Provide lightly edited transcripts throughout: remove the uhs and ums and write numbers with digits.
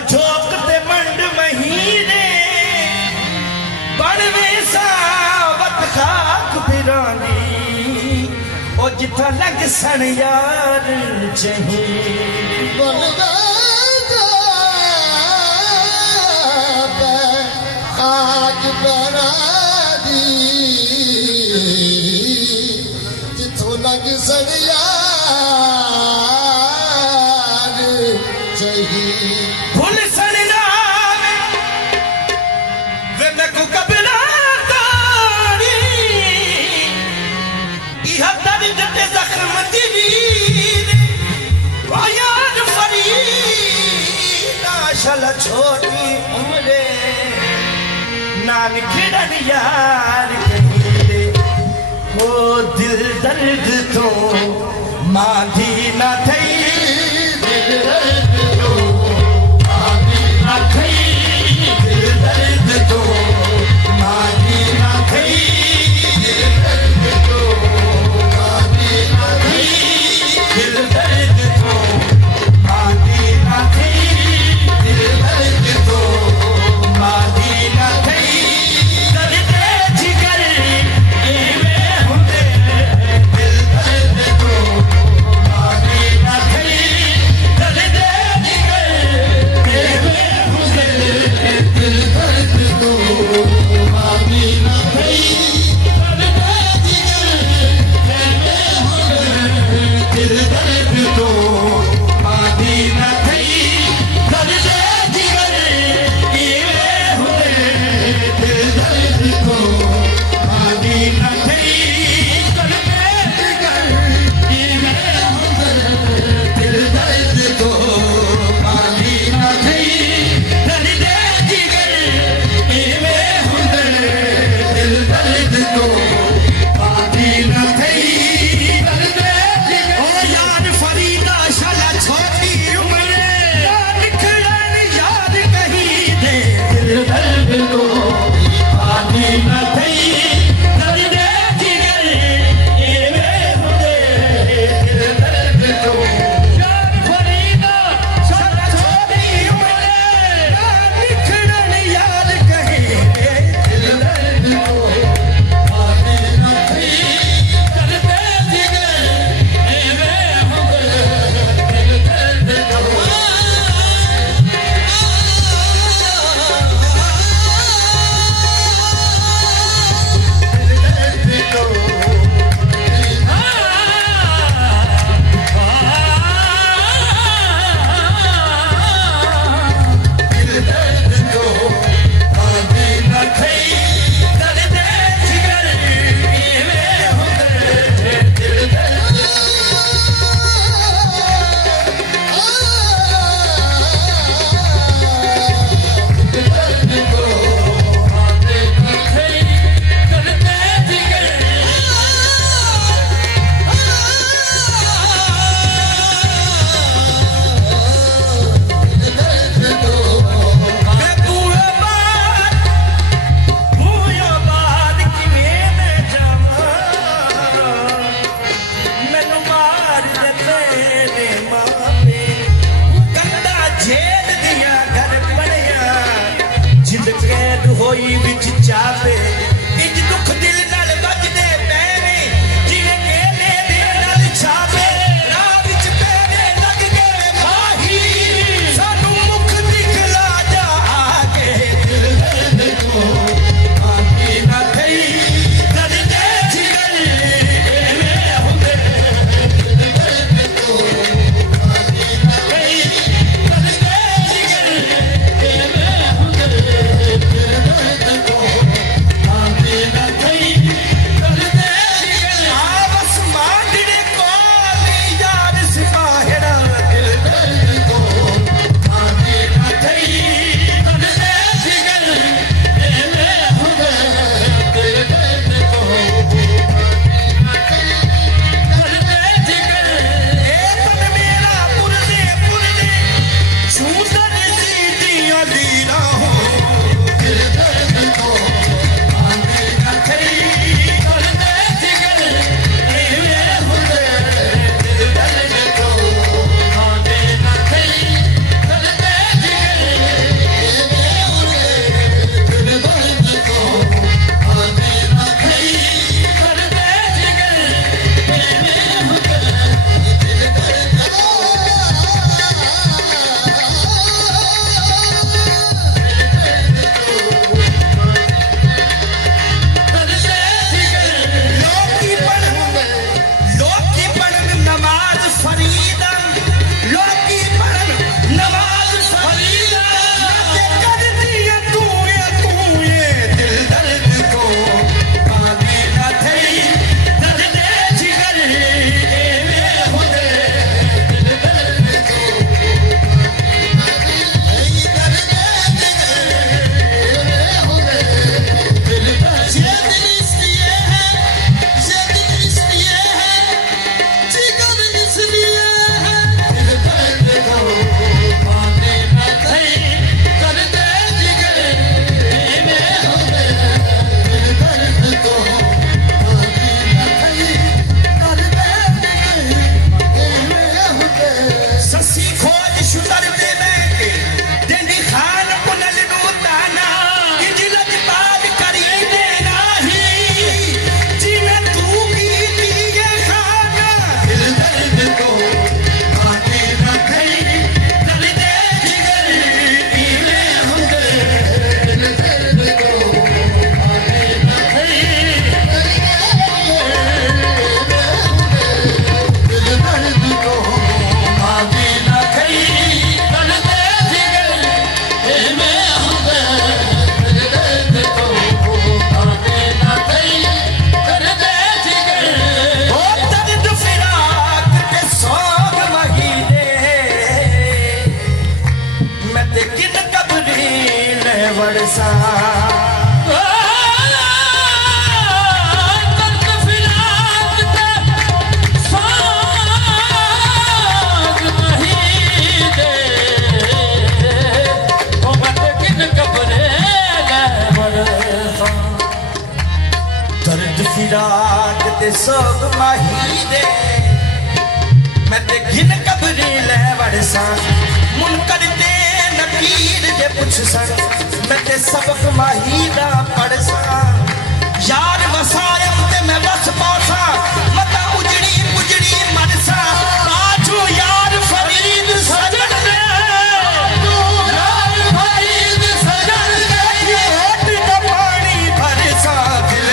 झोंक ते मंड महीने बनवे सावत खाक फिरानी ओ जिथा लग सन यार चही खाक बना दी जिथों लग सन यार चही भूल सन नाम वे मैं को कबला तारी इहा दर्द ते जख्म दिवीर ओ यार फरीदा शला छोटी उम्रे नान खिड़न यार कहीं हो दिल दर्द तो मांधी ना थई दिल दर्द तो मांधी ना थई दिल दर्द तो मांधी ना थई दिल दर्द तो मांधी ना थई दिल दर्द तो मांधी ना थई दिल दर्द तो मांधी ना थई दर्द जिगर इवे हुंदे दिल दर्द तो मांधी ना थई दर्द जिगर इवे हुंदे दिल दर्द तो मांधी ना थई दर्द जिगर इवे हुंदे दिल दर्द तो मांधी ना थई दर्द जिगर इवे हुंदे दिल दर्द तो मांधी ना थई दर्द जिगर इवे हुंदे दिल दर्द तो मांधी ना थई दर्द जिगर इवे हुंदे दिल दर्द तो मांधी ना थई दर्द जिगर ओ यार फरीदा शला छोटी उम्र निखड़न याद कहीं दे दिल दर्द तो मांधी ना थई दर्द जिगर इवे हुंदे दिल दर्द तो यार फरीदा शला छोटी उम्र निखड़न याद कहीं दे दिल दर्द तो मांधी ना थई दर्द जिगर इवे हुंदे दिल दर्द तो ਮੈਨੂੰ ਮਾਰ ਦੇ ਤੇਰੇ ਮਾਪੇ ਕੰਦਾ ਜੇਲ ਦੀਆਂ ਘਰ ਬਣਿਆ ਜਿੰਦ ਕੈਦ ਹੋਈ ਵਿੱਚ ਚਾਪੇ ਇੰਜ ਦੁੱਖ ਦਿਲ ਨਾਲ ਵੱਜਦੇ ਪੈਰੇ ਜਿਵੇਂ ਕੇਲੇ ਦੇ ਨਾਲ ਛਾਪੇ ਰਾਹ ਵਿੱਚ ਪੈਰੇ ਲੱਗ ਗਏ ਮਾਹੀ ਸਾਨੂੰ ਮੁਖ ਦਿਖਲਾ ਜਾ ਆ ਕੇ ਦਿਲ ਦਰਦ ਤੋਂ ਮਾਂਦੀ ਨਾ ਥਈ ਦਰਦ ਜਿਗਰ ਇਵੇਂ ਹੁੰਦੇ ਦਿਲ ਦਰਦ ਤੋਂ ਮਾਂਦੀ ਨਾ ਥਈ ਦਰਦ ਜਿਗਰ ਇਵੇਂ ਹੁੰਦੇ ਦਿਲ ਦਰਦ ਤੋਂ वड़सा दर्द फिराक ते सोग माही दे मैं ते घिन कबरी ले वड़सा मुनकर ते नकीर जे पुछ सन मैं ते सबक माही दा पढ़सा यार वसायम ते मैं बस पासा मता उजड़ी पुजड़ी मरसा आजू यार फरीद सजन दे यार फरीद सजन दे होठ का पानी भरसा दिल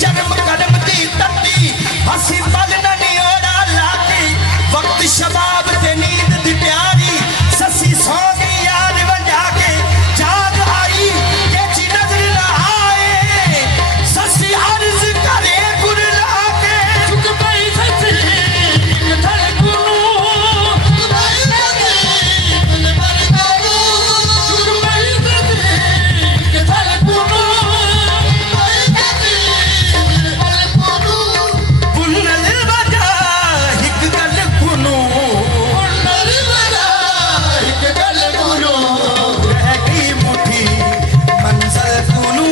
चरम कदम दी तत्ती हसी पग न नियोड़ा लाके वक्त शबाब ते नींद दी प्यारी ससी सौ गई याद वंजा के जाग आई के ची नजर न आए ससी अर्ज करे गुरला के चुक पई सच्ची एक धड़कनू पुनल वजा हिक गल कुनू रह गई मुट्ठी मंज़िल कुनू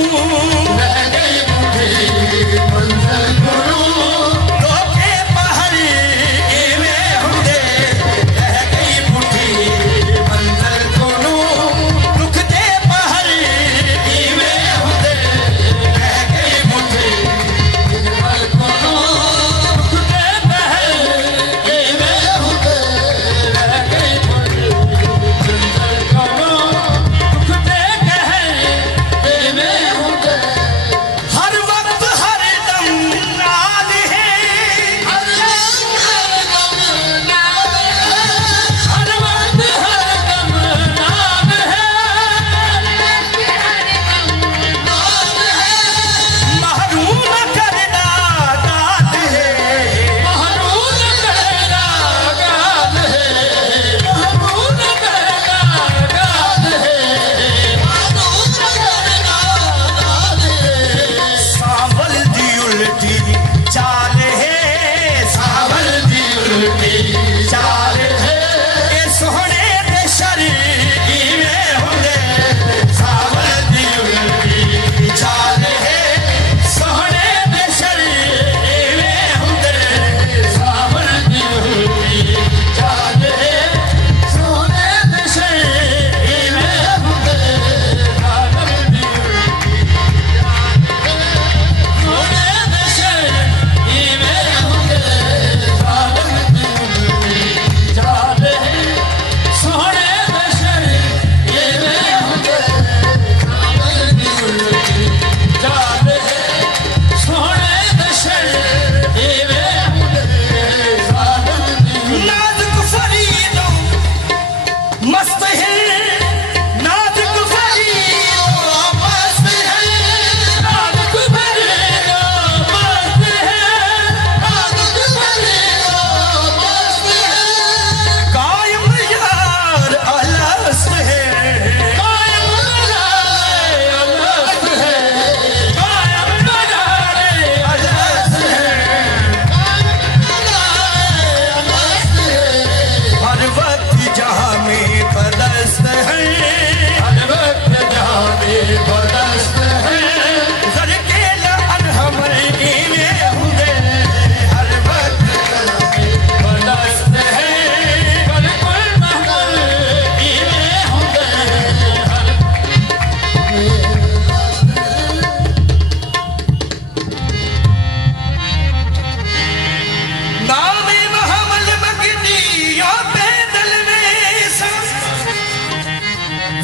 धोखे पहर इवें हुंदे रह गई मुट्ठी मंज़िल कुनू दुख दे पहर इवें हुंदे रह गई मुट्ठी हर वक्त हर दम नाल है हर वक्त हर दम नाम महरूम करदा दाद है महरूम करदा गाद है महरूम करदा गाद है सावल दी उल्टी चाल है सावल दी उल्टी चाल है ए सोहणे ते शर इवें हुंदे सावल दी उल्टी चाल है सोहणे ते शर इवें हुंदे सावल दी उल्टी चाल है सोहणे ते शर इवें हुंदे सावल दी नाजुक फरीदों मस्त है नाजुक फरीदों मस्त है नाजुक फरीदो मस्त है कायम यार अलस्त है कायम नजारे अलस्त है कायम नजारे अलस्त है हर वक्त जहाँ में पदस्त है हर वक्त जहाँ में बदस्त है घर के लन हमर इवें हुंदे हर वक्त बदस्त है बिल्कुल महमल इवें हुंदे नामे महमल मगनी या पैदल में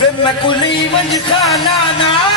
वे मैं कुली मंज खाना ना